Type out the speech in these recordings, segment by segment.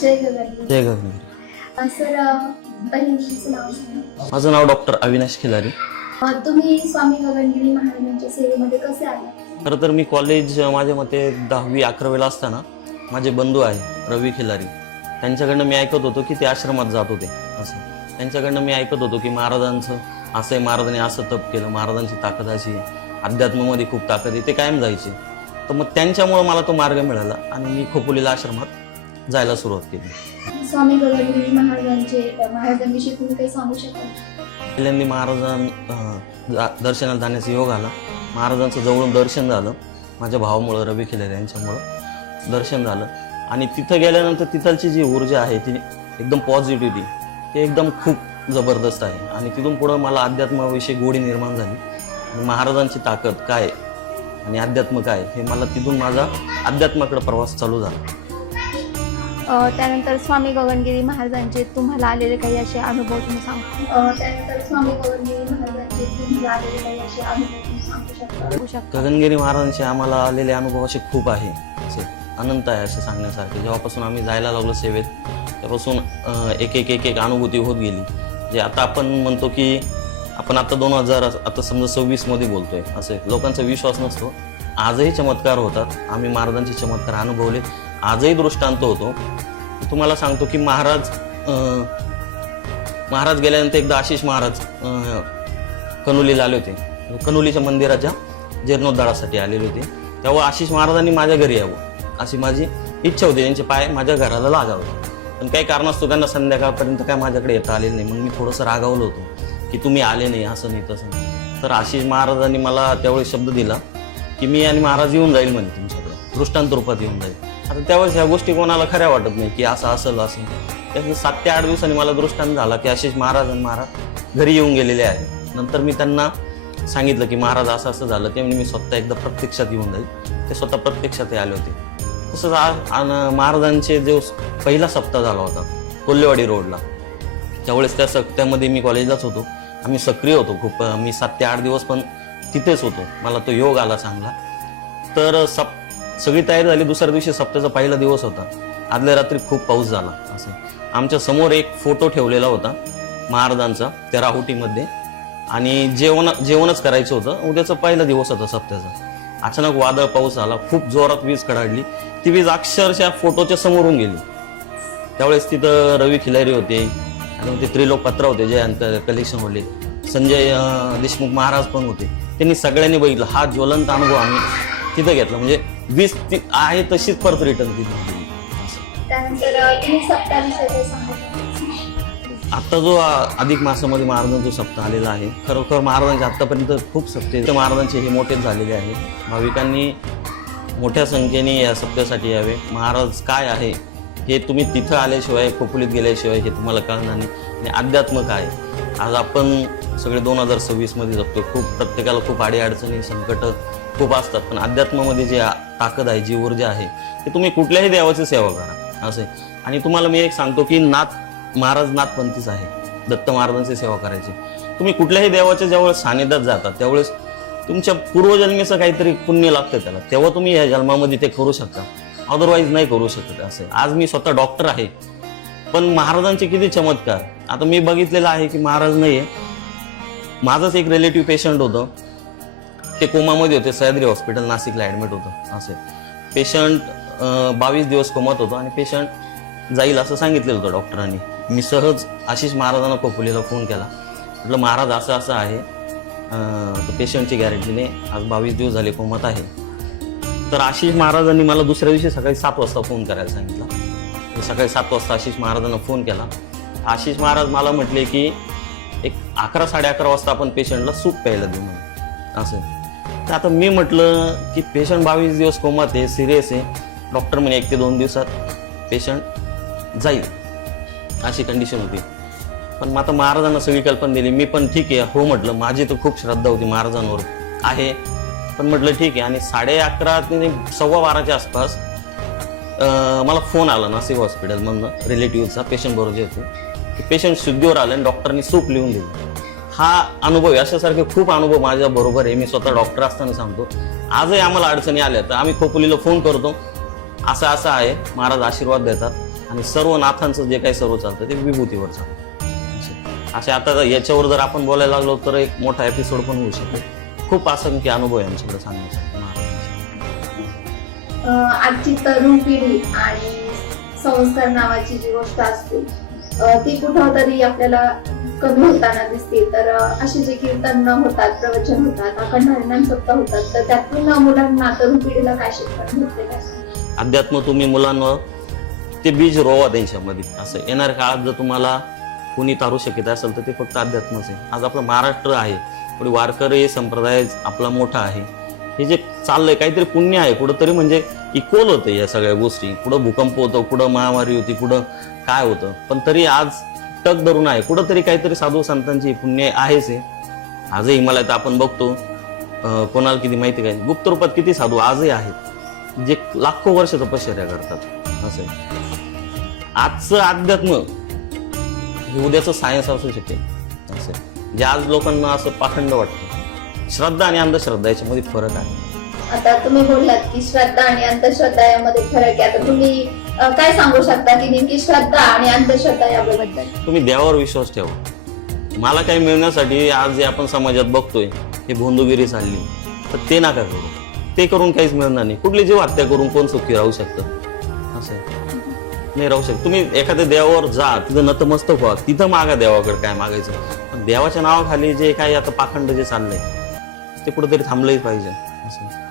जय गगन. जय गगन. Sir, बहिणीचं नाव सांगा. माझं नाव डॉक्टर अविनाश खिलारी. तुम्ही स्वामी गगनगिरी महाराजांच्या सेवेमध्ये कसे आले? खरं तर मी कॉलेज माझ्या मते 10वी-11वीला असताना माझे बंधू आहे रवी खिलारी, त्यांच्याकडनं मी ऐकत होतो की ते आश्रमात जात होते. असं त्यांच्याकडनं मी ऐकत होतो की महाराजांचं असं आहे, महाराजांनी असं तप केलं, महाराजांची ताकद अशी आहे, अध्यात्मामध्ये खूप ताकद आहे, ते कायम जायचे. तर मग त्यांच्यामुळं मला तो मार्ग मिळाला आणि मी खोपोलीला आश्रमात जायला सुरुवात केली. स्वामी गगनगिरी महाराजांविषयी तुम्ही काही सांगू शकाल? पहिल्यांदा दर्शनाला जाण्याचा योग आला. महाराजांचं जवळून दर्शन झालं, माझ्या भावामुळं, रवी खिलारी यांच्यामुळं दर्शन झालं. आणि तिथं गेल्यानंतर तिथलची जी ऊर्जा आहे ती एकदम पॉझिटिव्हिटी, ते एकदम खूप जबरदस्त आहे. आणि तिथून पुढं मला अध्यात्माविषयी गोडी निर्माण झाली. आणि महाराजांची ताकद काय आणि अध्यात्म काय हे मला तिथून माझा अध्यात्माकडे प्रवास चालू झाला. त्यानंतर स्वामी गगनगिरी महाराजांचे तुम्हाला आलेले काही असे अनुभव तुम्ही सांगू शकता? गगनगिरी महाराजांचे आम्हाला आलेले अनुभव असे खूप आहे, असे अनंत आहे असे सांगण्यासारखे. जेव्हापासून आम्ही जायला लागलो सेवेत त्यापासून एक एक एक एक अनुभूती होत गेली. जे आता आपण म्हणतो की आपण आता 2026 मध्ये बोलतोय, असे लोकांचा विश्वास नसतो. आजही चमत्कार होतात. आम्ही महाराजांचे चमत्कार अनुभवले, आजही दृष्टांत होतो. तुम्हाला सांगतो की महाराज गेल्यानंतर एकदा आशिष महाराज कनोलीला आले होते. कनोलीच्या मंदिराच्या जीर्णोद्धारासाठी आलेले होते. तेव्हा आशिष महाराजांनी माझ्या घरी यावं अशी माझी इच्छा होती. त्यांचे पाय माझ्या घराला लागावे, पण काही कारणास्तव त्यांना संध्याकाळपर्यंत काय माझ्याकडे येता आलेलं नाही. मग मी थोडंसं रागावलं होतो की तुम्ही आले नाही, असं नाही तसं नाही. तर आशिष महाराजांनी मला त्यावेळी शब्द दिला की मी आणि महाराज येऊन जाईल म्हणे तुमच्याकडे, दृष्टांत रूपात येऊन जाईल. आता त्यावेळेस ह्या गोष्टी कोणाला खऱ्या वाटत नाही की असं असेल असं. त्याच्या 7 ते 8 दिवसांनी मला दृष्टांत झाला की आशिष महाराज आणि महाराज घरी येऊन गेलेले आहेत. नंतर मी त्यांना सांगितलं की महाराज असं असं झालं. ते म्हणजे मी स्वतः एकदा प्रत्यक्षात येऊन जाईल. ते स्वतः प्रत्यक्षात आले होते. तसंच महाराजांचे जो पहिला सप्ताह झाला होता कोल्हेवाडी रोडला, त्यावेळेस त्या सप्त्यामध्ये मी कॉलेजलाच होतो. आम्ही सक्रिय होतो खूप. मी 7 ते 8 दिवस पण तिथेच होतो. मला तो योग आला चांगला. तर सगळी तयारी झाली. दुसऱ्या दिवशी सप्त्याचा पहिला दिवस होता. आदल्या रात्री खूप पाऊस झाला. असं आमच्या समोर एक फोटो ठेवलेला होता महाराजांचा त्या राहुटीमध्ये, आणि जेवणच करायचं होतं. उद्याचा पहिला दिवस होता सप्त्याचा. अचानक वादळ पाऊस आला, खूप जोरात वीज कडाडली. ती वीज अक्षरशः फोटोच्या समोरून गेली. त्यावेळेस तिथं रवी खिलारी होते आणि ते त्रिलोक पत्रा होते जे कलेक्शन होते, संजय देशमुख महाराज पण होते. त्यांनी सगळ्यांनी बघितलं. हा ज्वलंत अनुभव आम्ही तिथं घेतला. म्हणजे वीज ती आहे तशीच परत रिटर्न तिथे. आता जो अधिक मासामध्ये महाराजांचा सप्ताह आलेला आहे, खरोखर महाराजांचे आतापर्यंत खूप सप्ते महाराजांचे हे मोठेच झालेले आहे. भाविकांनी मोठ्या संख्येने या सप्त्यासाठी यावे. महाराज काय आहे हे तुम्ही तिथं आल्याशिवाय, खोपोलीत गेल्याशिवाय हे तुम्हाला कळणार नाही. आणि अध्यात्म काय, आज आपण सगळे 2026 मध्ये जगतो. प्रत्येकाला खूप अडीअडचणी, संकट खूप असतात, पण अध्यात्मामध्ये जी ताकद आहे, जी ऊर्जा आहे, ते तुम्ही कुठल्याही देवाची सेवा करा असे. आणि तुम्हाला मी एक सांगतो की महाराज नाथपंथीच आहे. दत्त महाराजांची सेवा करायची. तुम्ही कुठल्याही देवाच्या ज्यावेळेस सानिध्यात जातात त्यावेळेस तुमच्या पूर्वजन्मीचं काहीतरी पुण्य लागतं त्याला, तेव्हा तुम्ही या जन्मामध्ये ते करू शकता. अदरवाईज नाही करू शकत असे. आज मी स्वतः डॉक्टर आहे, पण महाराजांचे किती चमत्कार आता मी बघितलेलं आहे की महाराज नाहीये. माझंच एक रिलेटिव्ह पेशंट होतं, ते कोमामध्ये होते. सह्याद्री हॉस्पिटल नाशिकला ऍडमिट होतं. असे पेशंट 22 दिवस कोमात होतो आणि पेशंट जाईल असं सांगितलेलं होतं डॉक्टरांनी. मी सहज आशिष महाराजांना खोपोलीला फोन केला. म्हटलं महाराज असं असं आहे, पेशंटची गॅरंटी नाही, आज 22 दिवस झाले कोमात आहे. तर आशिष महाराजांनी मला दुसऱ्या दिवशी सकाळी 7 वाजता फोन करायला सांगितलं. सकाळी 7 वाजता आशिष महाराजांना फोन केला. आशिष महाराज मला म्हटले की एक 11-11:30 वाजता आपण पेशंटला सूप प्यायला देऊ म्हणून असं. तर आता मी म्हटलं की पेशंट 22 दिवस कोमात आहे, सिरियस आहे. डॉक्टर म्हणे 1 ते 2 दिवसात पेशंट जाईल अशी कंडिशन होती. पण मग आता महाराजांना सगळी कल्पना दिली. मी पण ठीक आहे हो म्हटलं. माझी तर खूप श्रद्धा होती महाराजांवर आहे, पण म्हटलं ठीक आहे. आणि 11:30 ते 12:15च्या आसपास मला फोन आला नाशिक हॉस्पिटलमधनं रिलेटिव्हचा, पेशंट बरोबर होते. पेशंट शुद्धीवर आले आणि डॉक्टरनी सूप लिहून दिली. हा अनुभव आहे. अशासारखे खूप अनुभव माझ्या बरोबर आहे. मी स्वतः डॉक्टर असताना सांगतो. आजही आम्हाला अडचणी आल्या तर आम्ही खोपोलीला फोन करतो, असं असं आहे, महाराज आशीर्वाद देतात. आणि सर्व नाथांचं जे काही सर्व चालतं ते विभूतीवर चालतं. असे आता याच्यावर जर आपण बोलायला लागलो तर एक मोठा एपिसोड पण होऊ शकेल. खूप असंख्य अनुभव आहे आमच्याकडे सांगण्यासाठी महाराजांचे. आजची तरुण पिढी आणि संस्कार नावाची जी गोष्ट असते ती कुठं तरी आपल्याला कमी होताना दिसते. तर असे जे कीर्तन होतात, प्रवचन होतात, अखंड हरिनाम सप्ताह होतात, तर त्यातून मुलांना तरुण पिढीला काय शिकवण भेटते काय? अध्यात्म तुम्ही मुलांवर ते बीज रोवा त्यांच्यामध्ये. असं येणाऱ्या काळात जर तुम्हाला कोणी तारू शकत असेल तर ते फक्त अध्यात्मच आहे. आज आपलं महाराष्ट्र आहे, पुढे वारकरी संप्रदाय आपला मोठा आहे. हे जे चाललंय काहीतरी पुण्य आहे कुठंतरी, म्हणजे इक्वल होतं या सगळ्या गोष्टी. पुढं भूकंप होतं, पुढं महामारी होती, पुढं काय होतं, पण तरी आज टक धरून आहे कुठंतरी काहीतरी साधू संतांची पुण्य आहेच आहे. आजही हिमालयात आपण बघतो, कोणाला किती माहिती काय, गुप्त रूपात किती साधू आजही आहेत जे लाखो वर्ष तपश्चर्या करतात. असं आजचं अध्यात्म हे उद्याचं सायन्स असू शकेल. असं जे आज लोकांना असं पाखंड वाटतं. श्रद्धा आणि अंधश्रद्धा याच्यामध्ये फरक आहे. आता तुम्ही बोललात की श्रद्धा आणि अंधश्रद्धा यामध्ये फरक आहे. आता तुम्ही काय सांगू शकता की नेमकी श्रद्धा आणि अंधश्रद्धा याबद्दल? तुम्ही देवावर विश्वास ठेवा. मला काही मिळण्यासाठी आज जे आपण समाजात बघतोय हे भोंदूगिरी चालली, तर ते नका करू. ते करून काहीच मिळणार नाही. कुठली जीव हत्या करून कोण सुखी राहू शकतं? असं नाही राहू शकत. तुम्ही एखाद्या देवावर जा, तिथं नतमस्तक व्हा, तिथं मागा देवाकडे काय मागायचं. पण देवाच्या नावाखाली जे काही आता पाखंड जे चाललंय ते कुठेतरी थांबलंही पाहिजे. असं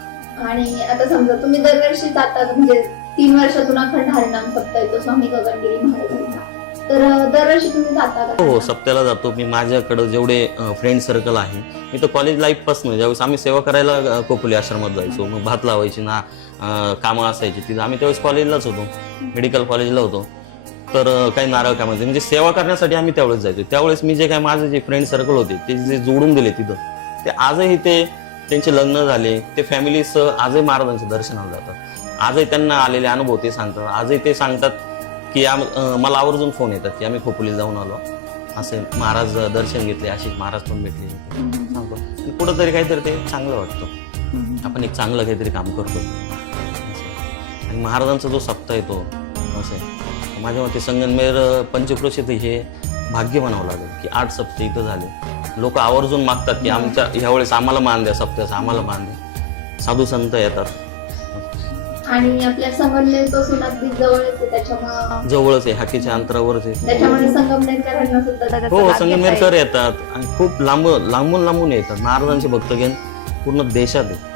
आणि आता समजा तुम्ही दरवर्षी जातात, म्हणजे 3 वर्षातून अखंड हरिनाम सप्ताह येतो स्वामी गगनगिरी महाराजांचा, तर दरवर्षी तुम्ही जाता का? हो, सप्त्याला जातो मी. माझ्याकडे जेवढे फ्रेंड सर्कल आहे, मी तर कॉलेज लाईफ पासून ज्यावेळेस आम्ही सेवा करायला कोपोली आश्रमात जायचो, मग भात लावायची ना कामं असायची तिथं. आम्ही त्यावेळेस कॉलेजलाच होतो, मेडिकल कॉलेजला होतो. तर काही नारळ कामाचे म्हणजे सेवा करण्यासाठी आम्ही त्यावेळेस जायचो. त्यावेळेस मी जे काही माझे जे फ्रेंड सर्कल होते ते जे जोडून दिले तिथं, ते आजही ते त्यांचे लग्न झाले, ते फॅमिलीसह आजही महाराजांच्या दर्शनाला जातात. आजही त्यांना आलेले अनुभव ते सांगतात. आजही ते सांगतात की मला आवर्जून फोन येतात की आम्ही खोपोलीला जाऊन आलो, असे महाराज दर्शन घेतले, असे महाराज पण भेटले. सांगतो कुठंतरी काहीतरी ते चांगलं वाटतं. आपण एक चांगलं काहीतरी काम करतो. आणि महाराजांचा जो सप्ताह येतो असं आहे, माझ्या मते संगमनेर पंचक्रोशीत हे भाग्य म्हणावं लागेल की 8 सप्ताह इथं झाले. लोक आवर्जून मागतात की आमच्या ह्यावेळेस आम्हाला मान द्या, सप्त्याचा आम्हाला मान द्या. साधू संत येतात. आणि आपल्या संगमनेर पासून अगदी जवळच आहे, त्याच्यामुळे जवळच आहे, हाकेच्या अंतरावरच आहे. त्याच्यामुळे संगमनेरकरांना सुद्धा हो, संगमनेरकर येतात आणि खूप लांबून येतात. महाराजांचे भक्तगण पूर्ण देशात आहे.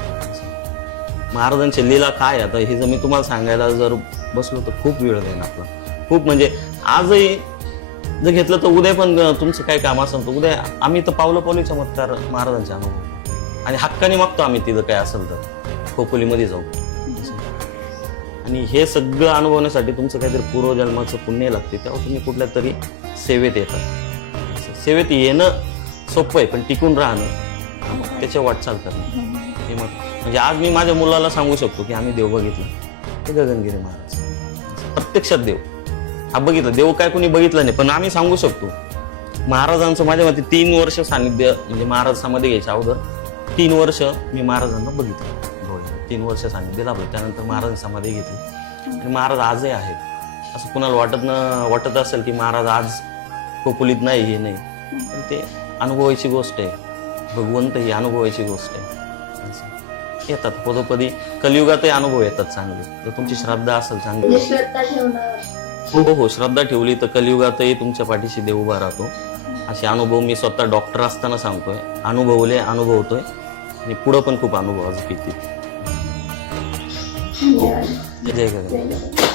महाराजांची लीला काय आता हे जर मी तुम्हाला सांगायला जर बसलो तर खूप वेळ जाईल आपला. खूप म्हणजे आजही जर घेतलं तर उद्या पण तुमचं काय काम असेल तर उद्या आम्ही तर पावलं चमत्कार महाराजांचे अनुभव आणि हक्काने मागतो आम्ही तिथं काय असेल तर खोपोलीमध्ये जाऊ. आणि हे सगळं अनुभवण्यासाठी तुमचं काहीतरी पूर्वजन्माचं पुण्य लागते, तेव्हा तुम्ही कुठल्या तरी सेवेत येतात. सेवेत येणं सोपं आहे, पण टिकून राहणं त्याच्या वाटचाल करणं हे मग म्हणजे आज मी माझ्या मुलाला सांगू शकतो की आम्ही देव बघितला, ते गगनगिरी महाराज. प्रत्यक्षात देव हा बघितला. देव काय कोणी बघितला नाही, पण आम्ही सांगू शकतो. महाराजांचं माझ्या मते 3 वर्ष सानिध्य, म्हणजे महाराज समाधी घ्यायच्या अगोदर 3 वर्ष मी महाराजांना बघितलं. 3 वर्ष सानिध्य लाभलं. त्यानंतर महाराज समाधी घेतली आणि महाराज आजही आहेत. असं कुणाला वाटत असेल की महाराज आज खोपोलीत नाही, हे नाही, पण ते अनुभवायची गोष्ट आहे. भगवंत ही अनुभवायची गोष्ट आहे. येतात पदोपदी कलियुगातही अनुभव येतात चांगले, जर तुमची श्रद्धा असेल चांगली. श्रद्धा ठेवणं. हो, श्रद्धा ठेवली तर कलियुगातही तुमच्या पाठीशी देव उभा राहतो. असे अनुभव मी स्वतः डॉक्टर असताना सांगतोय, अनुभवतोय आणि पुढं पण खूप अनुभव आज किती. धन्यवाद. जय गगन.